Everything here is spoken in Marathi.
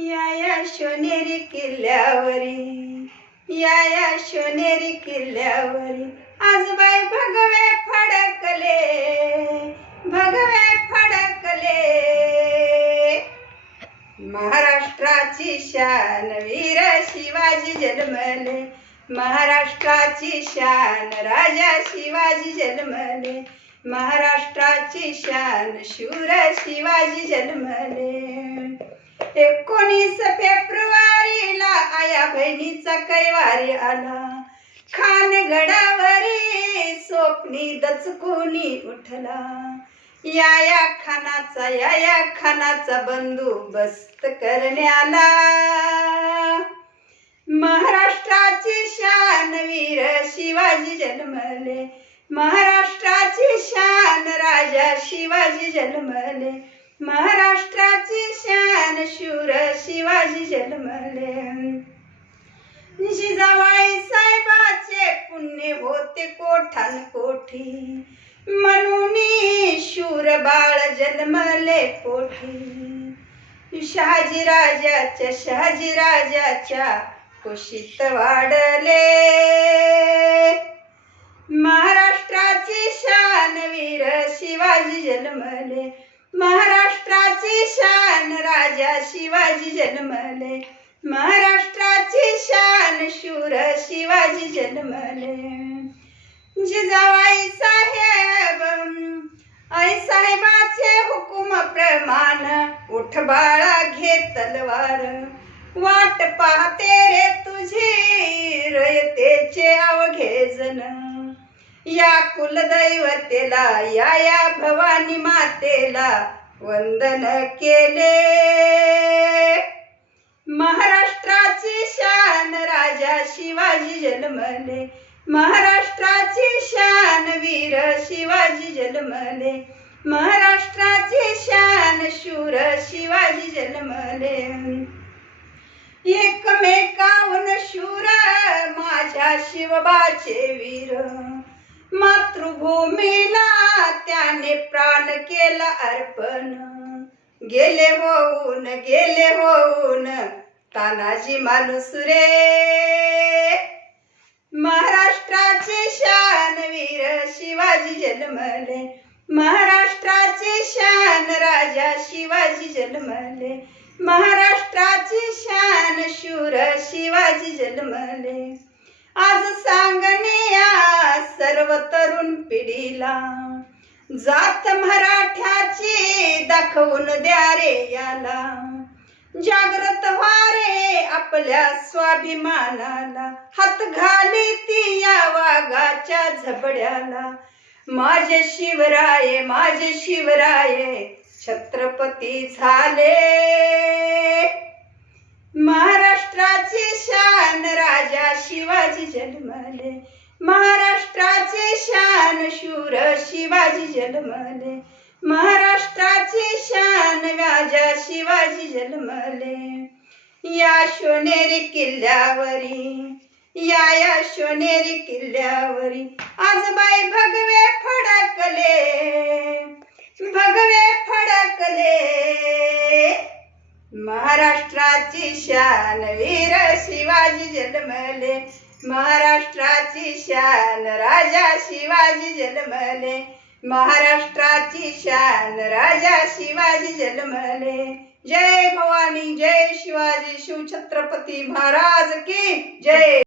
या शोनेरी किल्ल्यावरी, या शोनेरी किल्ल्यावरी आजबाई भगवे फडकले, भगवे फडकले. महाराष्ट्राची शान वीर शिवाजी जन्मले, महाराष्ट्राची शान राजा शिवाजी जन्मले, महाराष्ट्राची शान शूर शिवाजी जन्मले. 19 फेब्रुवारीला आया बहिणीचा कैवारी आला, खानगडावरी स्वप्नी दचकुनी उठला. या खानाचा बंदोबस्त करण्याला. महाराष्ट्राची शान वीर शिवाजी जन्मले, महाराष्ट्राची शान राजा शिवाजी जन्मले, महाराष्ट्राची शान शूर शिवाजी जन्मले. जिजाबाई साहेबाचे पुण्य होते कोठान कोठी, म्हणून शूर बाळ जन्मले पोटी. शहाजी राजाच्या कुशीत वाढले. महाराष्ट्राची शान वीर शिवाजी जन्मले, महाराष्ट्राची शान राजा शिवाजी जन्मले, महाराष्ट्राची शान शूर शिवाजी जन्मले. जिजाबाई साहेबाचे हुकुम प्रमाण उठ बाळा घे तलवार, वाट पाहते रे तुझी रयतेचे अवघे जण. या कुलदैवतेला या भवानी मातेला वंदन केले. महाराष्ट्राची शान राजा शिवाजी जन्मले, महाराष्ट्राची शान वीर शिवाजी जन्मले, महाराष्ट्राची शान शूर शिवाजी जन्मले. एकमेकाहून शूर माझ्या शिवबाचे वीर, मातृभूमीला त्याने प्राण केला अर्पण. गेले होऊन तानाजी मालुसरे. महाराष्ट्राची शान वीर शिवाजी जन्मले, महाराष्ट्राची शान राजा शिवाजी जन्मले, महाराष्ट्राची शान शूर शिवाजी जन्मले. आज सांगणे या सर्व तरुण पिढीला, जात मराठ्याची दाखवून द्या रे याला. जागृत व्हा रे आपल्या स्वाभिमानाला, हात घाली ती या वाघाच्या झबड्याला. माझे शिवराये छत्रपती झाले. महाराष्ट्राची शान राजा शिवाजी जन्मले, महाराष्ट्राची शान शूर शिवाजी जन्मले, महाराष्ट्राची शान राजा शिवाजी जन्मले. या शोनेरी किल्ल्यावरी, या शोनेरी किल्ल्यावरी आजबाई भगवे फडकले, भगवे फडकले. महाराष्ट्राची शान वीर शिवाजी जन्मले, महाराष्ट्राची शान राजा शिवाजी जन्मले, महाराष्ट्राची शान राजा शिवाजी जन्मले. जय भवानी, जय शिवाजी, शिवछत्रपती महाराज की जय.